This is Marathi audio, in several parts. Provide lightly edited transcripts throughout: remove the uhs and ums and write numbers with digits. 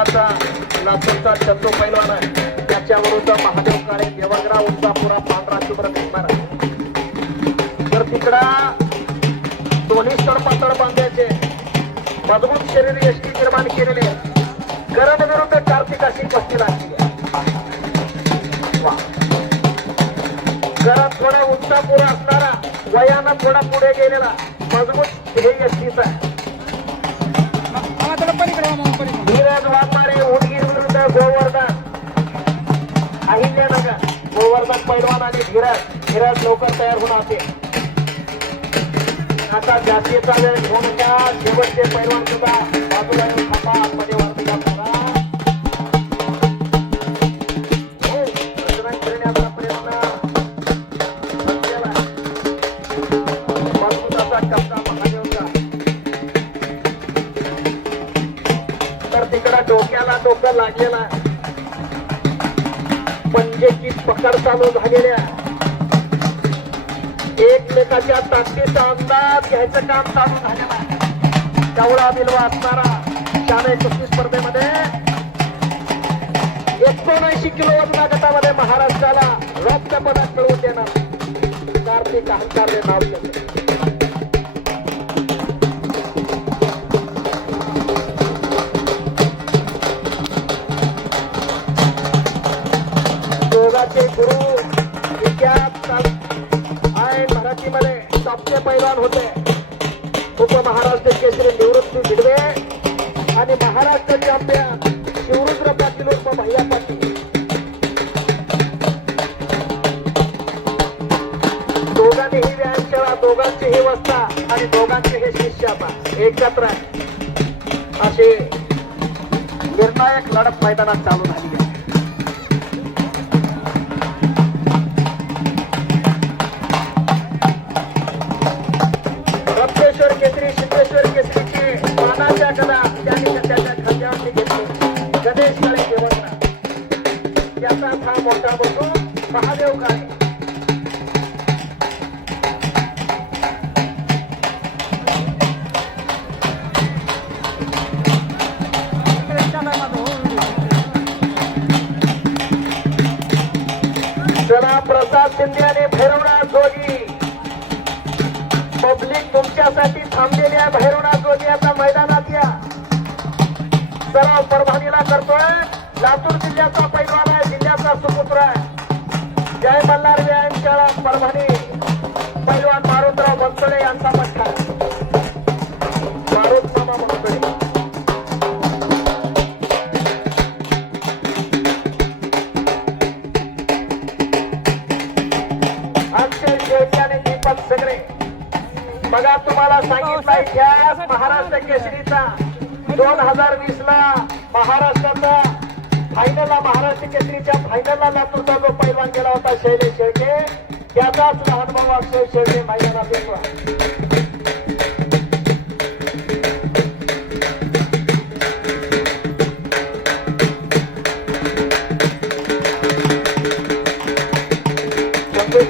महाराष्ट्राचा लातूरचा चंदू पैलवान आहे. त्याच्या विरुद्ध महादेव काळे देवगरा उंचापुरा पांढरा शुभ्र दिसणार. तर तिकडा दोन्ही पातळ बांध्याचे मजबूत शरीर यष्टी निर्माण केलेले करण विरुद्ध कार्तिक अशी कुस्ती लागली. करण थोडा उंचापुरा असणारा वयानं थोडा पुढे गेलेला मजबूत हे यष्टीचा आहे. धीरज वाघमारे उदगीर विरुद्ध गोवर्धन अहिल्यानगर. गोवर्धन पैलवान आणि धीरज लवकर तयार होऊन असे. आता जास्तीचा वेळ घेऊन घ्या. शेवटचे पैलवान सुद्धा बाजूला येऊन थांबा. आतमध्ये वरती जाताना करण्याचा प्रयत्न मजबूताचा कब्जा महादेवचा. तर तिकडं डोक्याला डोकं लागलेला पंजेची पकड चालू झालेल्या एकमेकाच्या ताकदीचा अंदाज घ्यायचं काम चालू झालेलं आहे. कावळा बिलवा असणारा शालेय कुस्ती स्पर्धेमध्ये 79 किलो वजन गटामध्ये महाराष्ट्राला रौप्य पदक मिळवून देणार कार्तिक अहंकारने नाव घेतलं. योगाचे गुरु मराठीमध्ये टॉपचे पैलवान होते. उपमहाराष्ट्र केसरी निवृत्ती भिडवे आणि महाराष्ट्र चॅम्पियन शिवरुद्र पाटील उर्फ भैया पाटील. दोघांनीही व्यायामशाळा, दोघांचीही वस्ता आणि दोघांचे हे शिष्य आता एकत्र असे निर्णायक लढत मैदानात चालू झाली आहे. केसरी सिद्धेश्वर केसरीची मानाच्या कला त्यांनी त्याच्या खात्यावरती घेतली. गणेश काळे देवगरा त्याचा हा मोठा बंधू महादेव काळे. चला प्रसाद शिंदे आणि भैरवनाथ जोगी पब्लिक तुमच्यासाठी थांबलेली आहे. भैरवनाथ जोगी आता मैदानात या. सराव परभणीला करतोय. लातूर जिल्ह्याचा पैलवान आहे, जिल्ह्याचा सुपुत्र आहे. जय मल्हार व्यायामशाळा परभणी पैलवान मारुतराव बनसोडे यांचा पट्टा. मारुत मामा बनसोडे अक्षय शेट्टी आणि दीपक सगळे. बघा तुम्हाला सांगितलं इतिहास महाराष्ट्र केसरीचा 2020 ला महाराष्ट्राचा फायनलला महाराष्ट्र केसरीच्या फायनलला लातूरचा जो पैलवान गेला होता शैलेश शेळके त्याचाच लहान भाऊ अक्षय शेळके मैदानात येतो.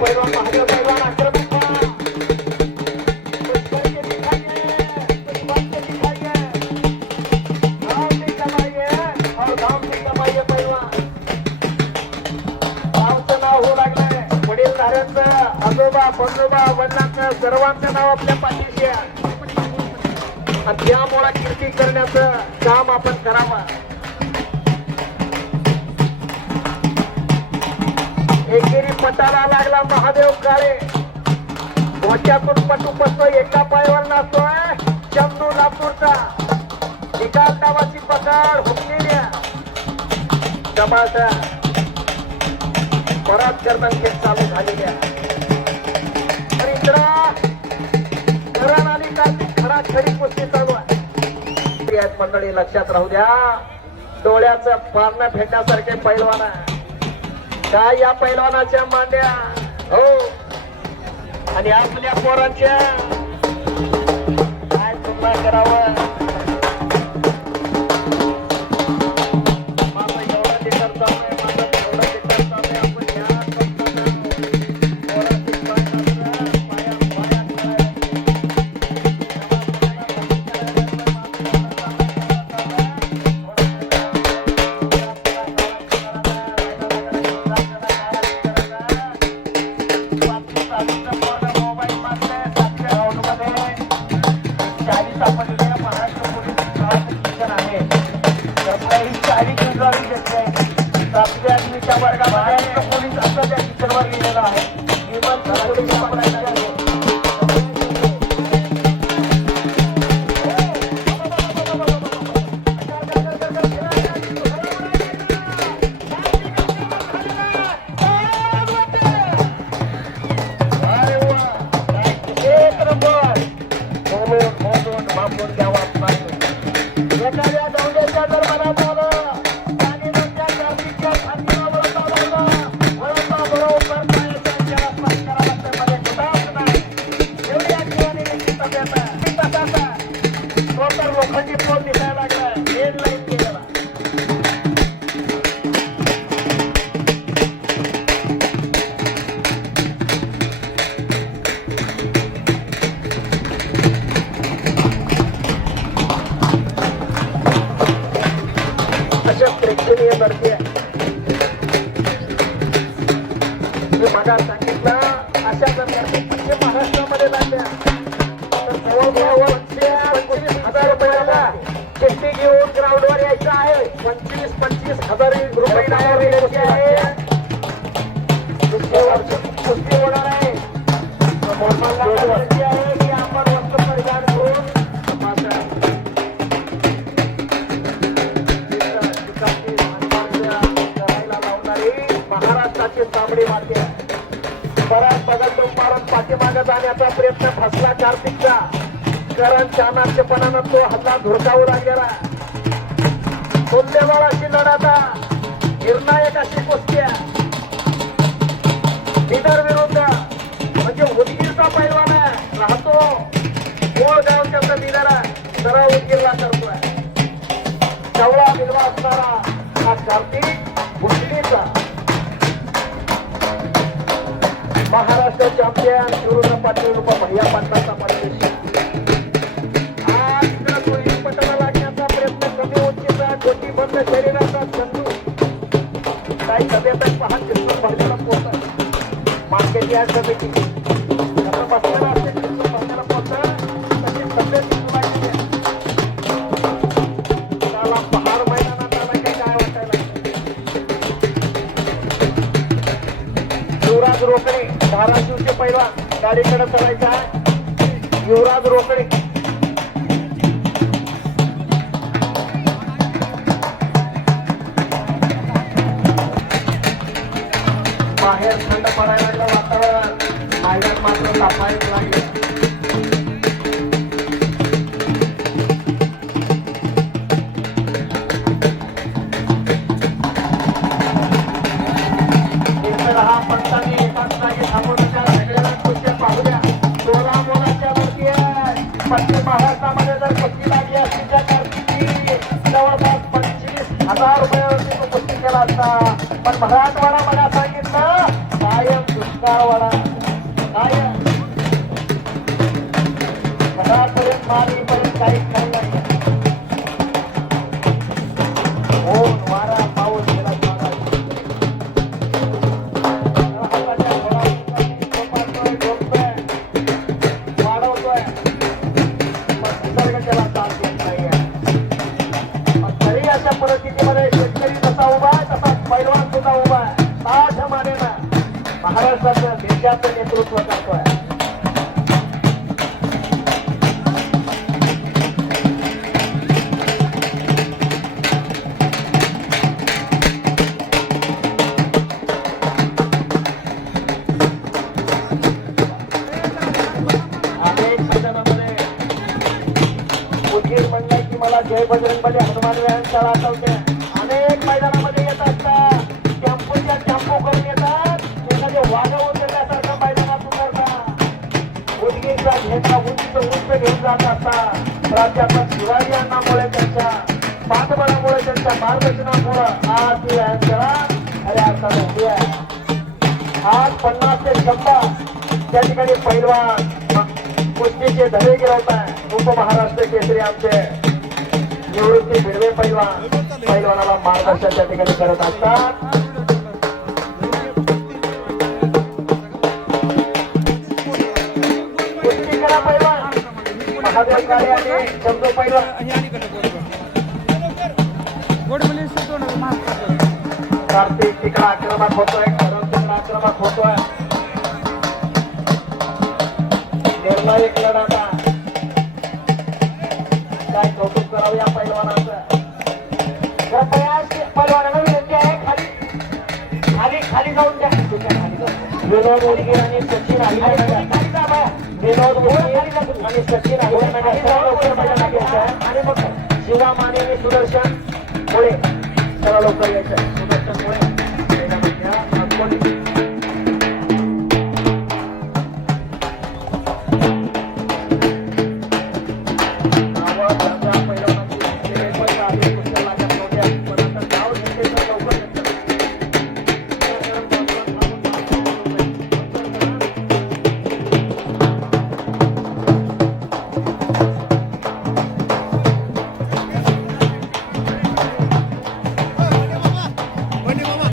पैलवान महादेव पैलवान आक्रमक आजोबा बंजोबा वडिलांचं सर्वांचं नाव आपल्या पाठीशी आहे. आणि त्यामुळे कीर्ती करण्याचं काम आपण करावं. एकेरी पटाला लागला महादेव काळे. डोक्यातून पटू पटतो एका पायावर नाचतोय चंदू लातूरचा. निकाल नावाची पकड हुकलेली जमाचा परत करताना खेळ चालू झालेली आहे. करण आणि कार्तिक खरा खरी कुस्ती चालू आहे. मंडळी लक्षात राहू द्या. डोळ्याचं पारणं फेडण्यासारखे पैलवान आहे. काय या पैलवानाच्या मांड्या हो आणि आपल्या पोरांच्या काय तुला करावं. माझं एवढं ते करता माझं एवढं ते करता आपण मुलांना विनंती आहे की आपण वस्त्र परिधान करून करायला लावणारी महाराष्ट्राची तांबडी माती आहे. परत बगल मारून पाठीमागे जाण्याचा प्रयत्न फसला कार्तिकचा. कारण चाणाक्षपणानं तो हल्ला धुडकावू लागलेला. तुल्यबळाची लढाता निर्णायक अशी कुस्ती आहे. बिदर विरुद्ध म्हणजे उदगीरचा पैलवान आहे. राहतो मूळ गाव त्याचं बिदर आहे. सरळ उदगीरला करतोय. चवळा बिलवा असणारा हा कार्तिक उदगीरचा महाराष्ट्र चॅम्पियन शिवरुद्र पाटील रूप भैया पाटलाचा परदेशी. आज इकडे सोयी पटाला लागण्याचा प्रयत्न कमी उंचीचा छोटी बंद शरीराचा चंदू काही सभेत पहा कृष्ण भरलेला पोहोचा मार्केट यार्ड कमिटी आता बसलेला असते कृष्ण भरलेला पोहोचा त्याची तब्येत लागली आहे. त्याला पहाड मैदानात आला काही काय वाटायला. युवराज रोकडे धाराशिवचे पैलवान गाडीकडे चढायचा आहे. युवराज रोकडे बाहेर थंड पडायला लागलं वातावरण. मैदान मात्र तापायला लागले. हा पंचांनी एकाच जागी थांबवण्याच्या सगळ्याला कुस्त्या पाहू द्या. सोळा मोलाच्या वरती आहे. पश्चिम महाराष्ट्रामध्ये जर कुस्ती लागली असती त्या कार्तिकी जवळपास 25,000 रुपयावरती तो कुस्ती केला असता. पण मराठवाडा मला सांगितलं कायम दुष्काळवाडा कायम घरापर्यंत मारीपर्यंत काहीच काही नाही. ऊन वारा पाऊस गेला वाढवतोय पण निसर्ग त्याला साथ देत नाहीये. पण तरी अशा परिस्थितीमध्ये शेतकरी जसा उभा आहे तसा पैलवान सुद्धा उभा आहे. ताठ मानेनं महाराष्ट्राचं देशाचं नेतृत्व करतोय. उदगीर म्हणलं की मला जय बजरंगबली हनुमान व्यायामशाळा आठवते. अनेक मैदानामध्ये येत असतात. टेम्पोच्या टेम्पो करून येतात. एखादे वाघ उतरल्यासारखं मैदानात उतरतात. उदगीरचा झेंडा उंच उंच घेऊन जात असतात. प्राध्यापक शिवाजी अण्णामुळे त्यांच्या पाठबळामुळे त्यांच्या मार्गदर्शनामुळे आज ही व्यायामशाळा खऱ्या अर्थाने उभी आहे. आज 50 ते 100 त्या ठिकाणी पैलवान कुस्तीचे धडे गिरवत आहे. उपमहाराष्ट्र केसरी आमचे निवृत्ती भिडवे पैलवानाला मार्गदर्शन त्या ठिकाणी करत असतात. कुस्ती करा पैलवान महादेव काळे आणि चंदू पैलवान. कार्तिक तिकडे आक्रमक होतोय. खरं तिकडे आक्रमक होतोय. निर्णायक लढाता काय कौतुक करावं या पैलवानाचं. पैलवानाला विनंती आहे खाली खाली खाली जाऊन द्या. विनोद उदगीर आणि सचिन विनोद उदगीर आणि सचिन आणि मग शिवा माने आणि सुदर्शन मुळे सर्व लवकर यायचं. सुदर्शन मुळे